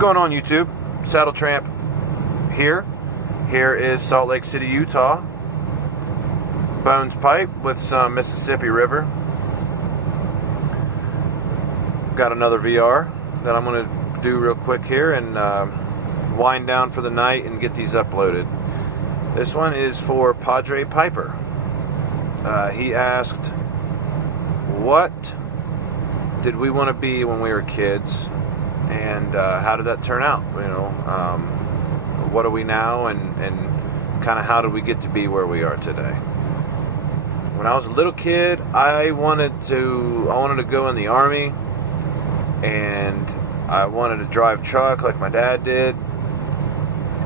going on, YouTube? Saddle Tramp here. Here is Salt Lake City, Utah. Bones Pipe with some Mississippi River. Got another VR that I'm going to do real quick here and wind down for the night and get these uploaded. This one is for Padre Piper. He asked, what did we want to be when we were kids, and how did that turn out? You know, what are we now, and kind of how did we get to be where we are today? When I was a little kid, I wanted to go in the Army, and I wanted to drive truck like my dad did,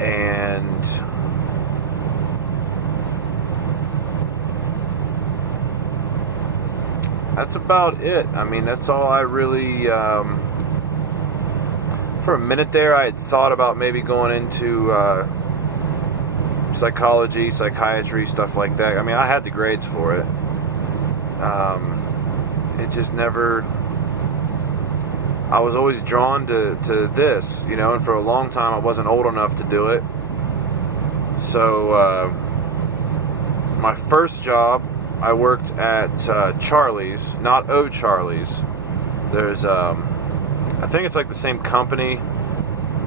and that's about it. I mean, that's all I really, for a minute there, I had thought about maybe going into psychology, psychiatry, stuff like that. I mean, I had the grades for it. It just never, I was always drawn to this, you know, and for a long time I wasn't old enough to do it. So, my first job, I worked at Charlie's, not O'Charlie's. There's, I think it's like the same company,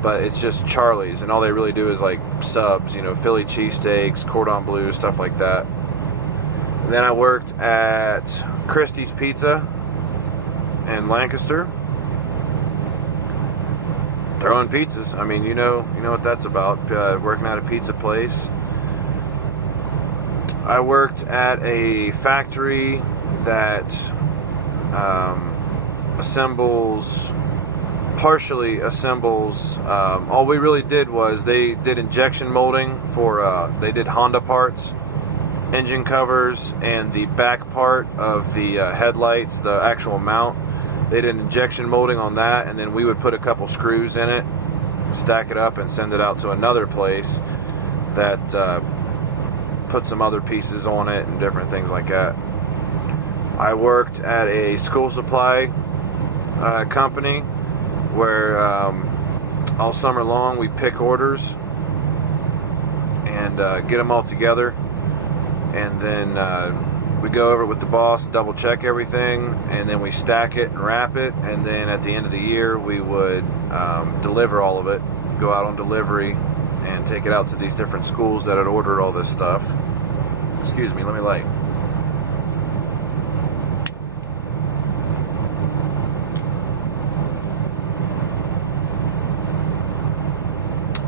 but it's just Charlie's, and all they really do is like subs, you know, Philly cheesesteaks, cordon bleu, stuff like that. And then I worked at Christie's Pizza in Lancaster. Throwing pizzas. I mean, you know what that's about. Working at a pizza place. I worked at a factory that partially assembles. All we really did was they did injection molding for. They did Honda parts, engine covers, and the back part of the headlights, the actual mount. They did injection molding on that, and then we would put a couple screws in it, stack it up, and send it out to another place that put some other pieces on it and different things like that. I worked at a school supply company where all summer long we pick orders and get them all together, and then we go over it with the boss, double check everything, and then we stack it and wrap it, and then at the end of the year we would deliver all of it, go out on delivery and take it out to these different schools that had ordered all this stuff. Excuse me, let me light.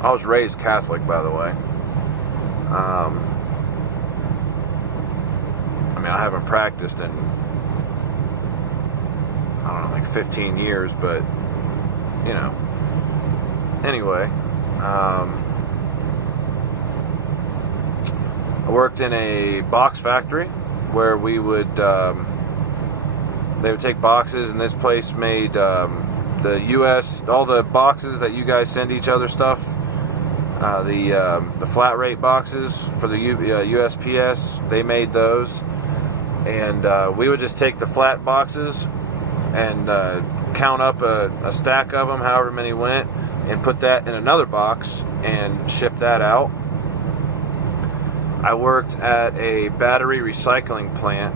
I was raised Catholic, by the way. I mean, I haven't practiced in, I don't know, like 15 years, but, you know. Anyway, I worked in a box factory where we would, they would take boxes, and this place made the U.S., all the boxes that you guys send each other stuff, the flat rate boxes for the USPS, they made those. And we would just take the flat boxes and count up a stack of them, however many went, and put that in another box and ship that out. I worked at a battery recycling plant,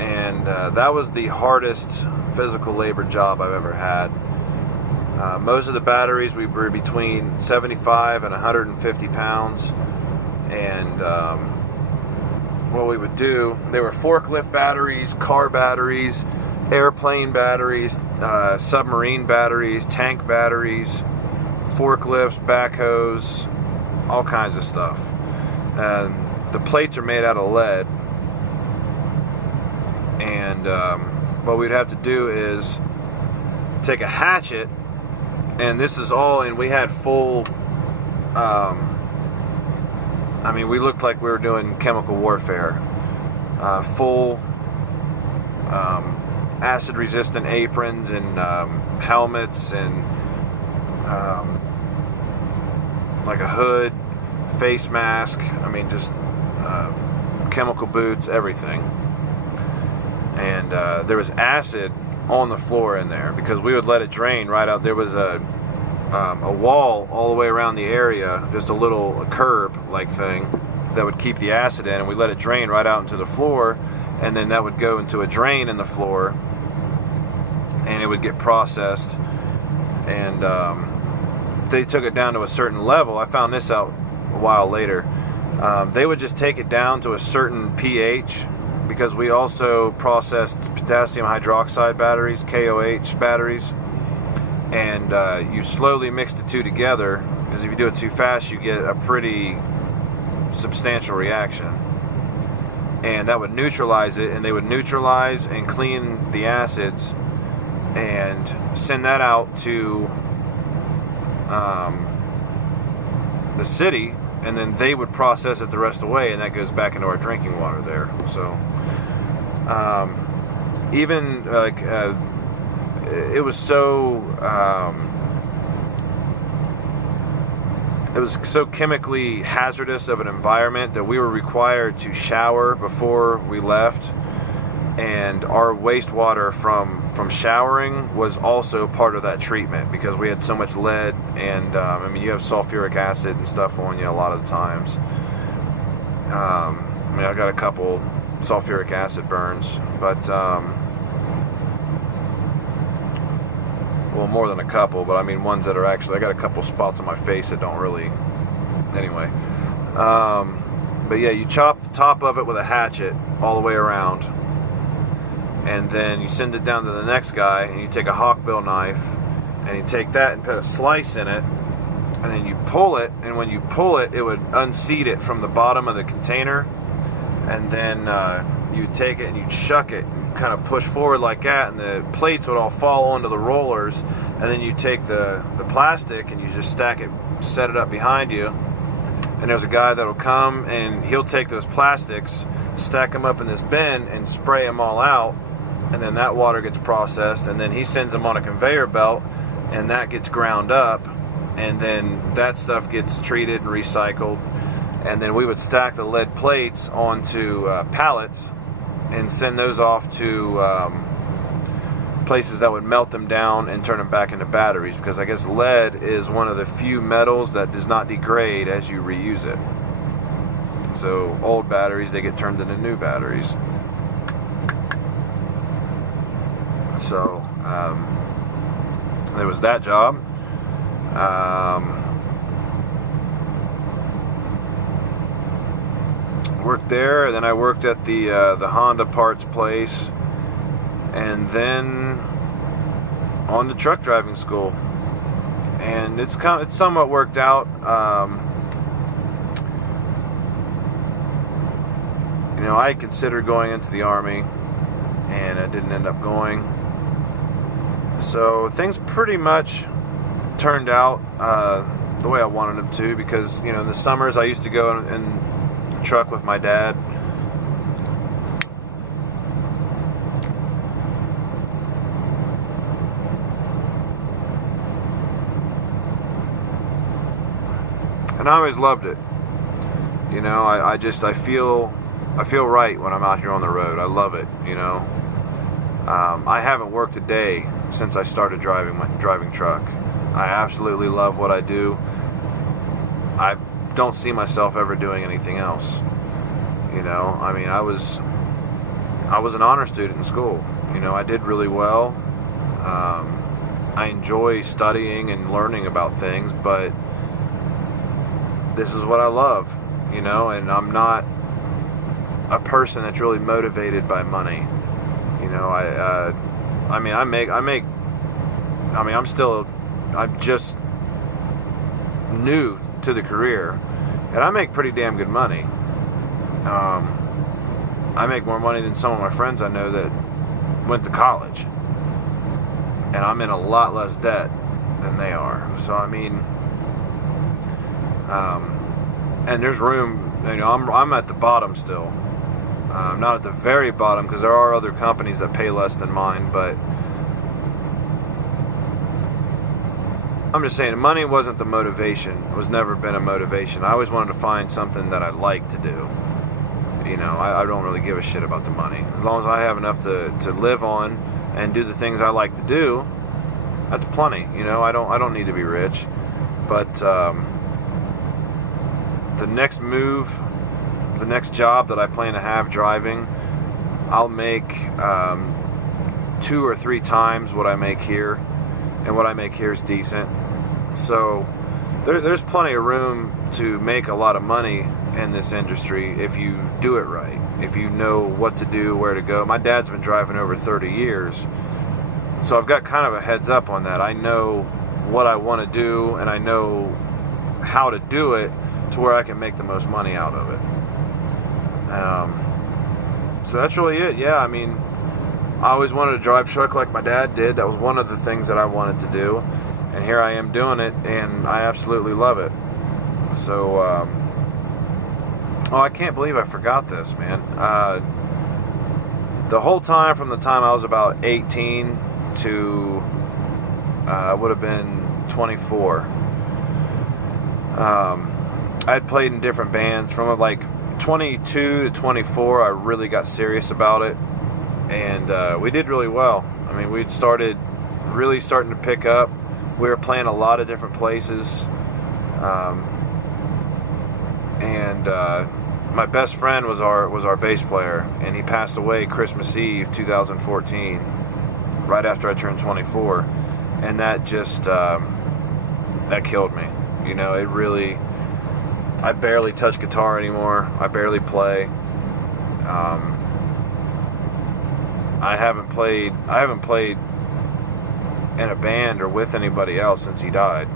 and that was the hardest physical labor job I've ever had. Most of the batteries, we were between 75 and 150 pounds, and what we would do, they were forklift batteries, car batteries, airplane batteries, submarine batteries, tank batteries, forklifts, backhoes, all kinds of stuff. And the plates are made out of lead, and what we'd have to do is take a hatchet, and this is all, and we had full, I mean, we looked like we were doing chemical warfare. Full acid-resistant aprons and helmets and like a hood, face mask. I mean, just chemical boots, everything. And there was acid on the floor in there because we would let it drain right out. There was a a wall all the way around the area, just a little curb-like thing that would keep the acid in, and we let it drain right out into the floor, and then that would go into a drain in the floor, and it would get processed, and they took it down to a certain level. I found this out a while later. They would just take it down to a certain pH, because we also processed potassium hydroxide batteries, KOH batteries, and you slowly mix the two together, because if you do it too fast you get a pretty substantial reaction, and that would neutralize it, and they would neutralize and clean the acids and send that out to the city, and then they would process it the rest of the way, and that goes back into our drinking water there. So even like it was so chemically hazardous of an environment that we were required to shower before we left, and our wastewater from showering was also part of that treatment, because we had so much lead, and I mean, you have sulfuric acid and stuff on you a lot of the times. I mean, I got a couple sulfuric acid burns, but well, more than a couple, but I mean ones that are actually, I got a couple spots on my face that don't really, anyway. But yeah, you chop the top of it with a hatchet all the way around, and then you send it down to the next guy, and you take a hawkbill knife, and you take that and put a slice in it, and then you pull it, and when you pull it, it would unseat it from the bottom of the container, and then you take it and you chuck it, kind of push forward like that, and the plates would all fall onto the rollers, and then you take the plastic and you just stack it, set it up behind you, and there's a guy that'll come and he'll take those plastics, stack them up in this bin, and spray them all out, and then that water gets processed, and then he sends them on a conveyor belt, and that gets ground up, and then that stuff gets treated and recycled, and then we would stack the lead plates onto pallets and send those off to places that would melt them down and turn them back into batteries, because I guess lead is one of the few metals that does not degrade as you reuse it. So old batteries, they get turned into new batteries. So there was that job. Worked there, and then I worked at the Honda parts place, and then on to truck driving school, and it's somewhat worked out. You know, I considered going into the Army, and I didn't end up going. So things pretty much turned out the way I wanted them to, because, you know, in the summers I used to go and truck with my dad, and I always loved it. You know, I feel right when I'm out here on the road. I love it. You know, I haven't worked a day since I started driving truck. I absolutely love what I do. I don't see myself ever doing anything else. You know, I mean, I was an honor student in school. You know, I did really well. I enjoy studying and learning about things, but this is what I love, you know, and I'm not a person that's really motivated by money. You know, I'm just new to the career, and I make pretty damn good money. I make more money than some of my friends I know that went to college, and I'm in a lot less debt than they are. So I mean, and there's room. You know, I'm at the bottom still. Not at the very bottom, because there are other companies that pay less than mine, but I'm just saying, money wasn't the motivation. It was never been a motivation. I always wanted to find something that I like to do. You know, I don't really give a shit about the money. As long as I have enough to live on and do the things I like to do, that's plenty. You know, I don't need to be rich, but the next move, the next job that I plan to have driving, I'll make 2 or 3 times what I make here, and what I make here is decent. So there's plenty of room to make a lot of money in this industry if you do it right, if you know what to do, where to go. My dad's been driving over 30 years, so I've got kind of a heads up on that. I know what I want to do, and I know how to do it to where I can make the most money out of it. So that's really it. Yeah, I mean, I always wanted to drive truck like my dad did. That was one of the things that I wanted to do, and here I am doing it, and I absolutely love it. So, oh, I can't believe I forgot this, man. The whole time, from the time I was about 18 to I would have been 24, I had played in different bands. From like 22 to 24, I really got serious about it, and we did really well. I mean, we'd really starting to pick up. We were playing a lot of different places, and my best friend was our bass player, and he passed away Christmas Eve 2014, right after I turned 24, and that just that killed me. You know, it really. I barely touch guitar anymore. I barely play. I haven't played in a band or with anybody else since he died.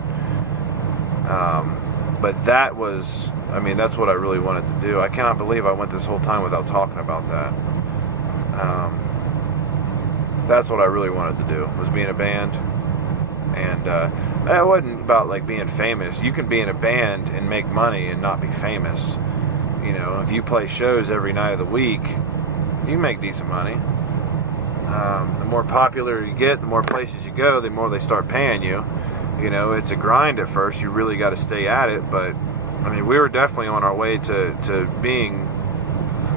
But that was, I mean, that's what I really wanted to do. I cannot believe I went this whole time without talking about that. That's what I really wanted to do, was be in a band. And it wasn't about like being famous. You can be in a band and make money and not be famous. You know, if you play shows every night of the week, you make decent money. The more popular you get, the more places you go, the more they start paying you. You know, it's a grind at first. You really got to stay at it. But I mean, we were definitely on our way to being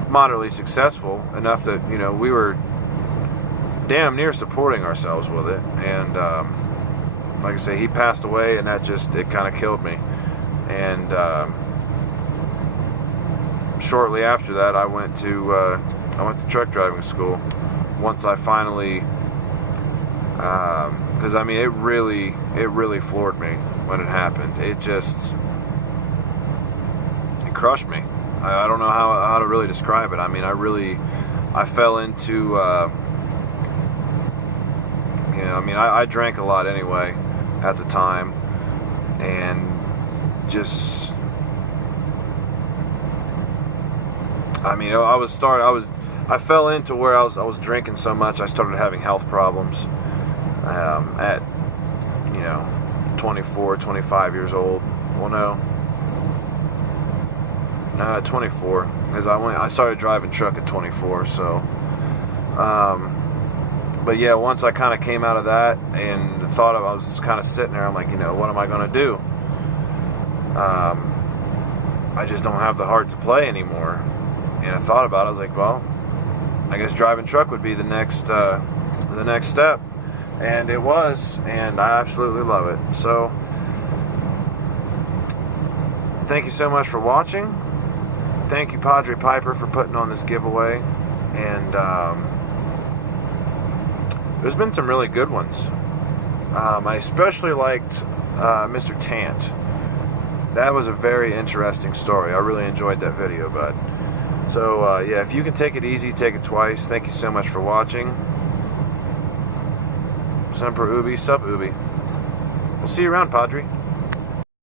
moderately successful enough that, you know, we were damn near supporting ourselves with it. And like I say, he passed away, and that just, it kind of killed me. And shortly after that, I went to truck driving school. Once I finally, because I mean, it really floored me when it happened. It crushed me. I don't know how to really describe it. I mean, I fell into, you know, I mean, I drank a lot anyway at the time, and just, I mean, I fell into where I was drinking so much, I started having health problems at, you know, 24, 25 years old. Well, no, at 24, because I started driving truck at 24, so, but yeah, once I kind of came out of that and I was kind of sitting there, I'm like, you know, what am I going to do? I just don't have the heart to play anymore. And I thought about it, I was like, well, I guess driving truck would be the next step. And it was, and I absolutely love it. So, thank you so much for watching. Thank you, Padre Piper, for putting on this giveaway. And there's been some really good ones. I especially liked Mr. Tant. That was a very interesting story. I really enjoyed that video, bud. So, yeah, if you can take it easy, take it twice. Thank you so much for watching. Semper Ubi, Sup Ubi. We'll see you around, Padre.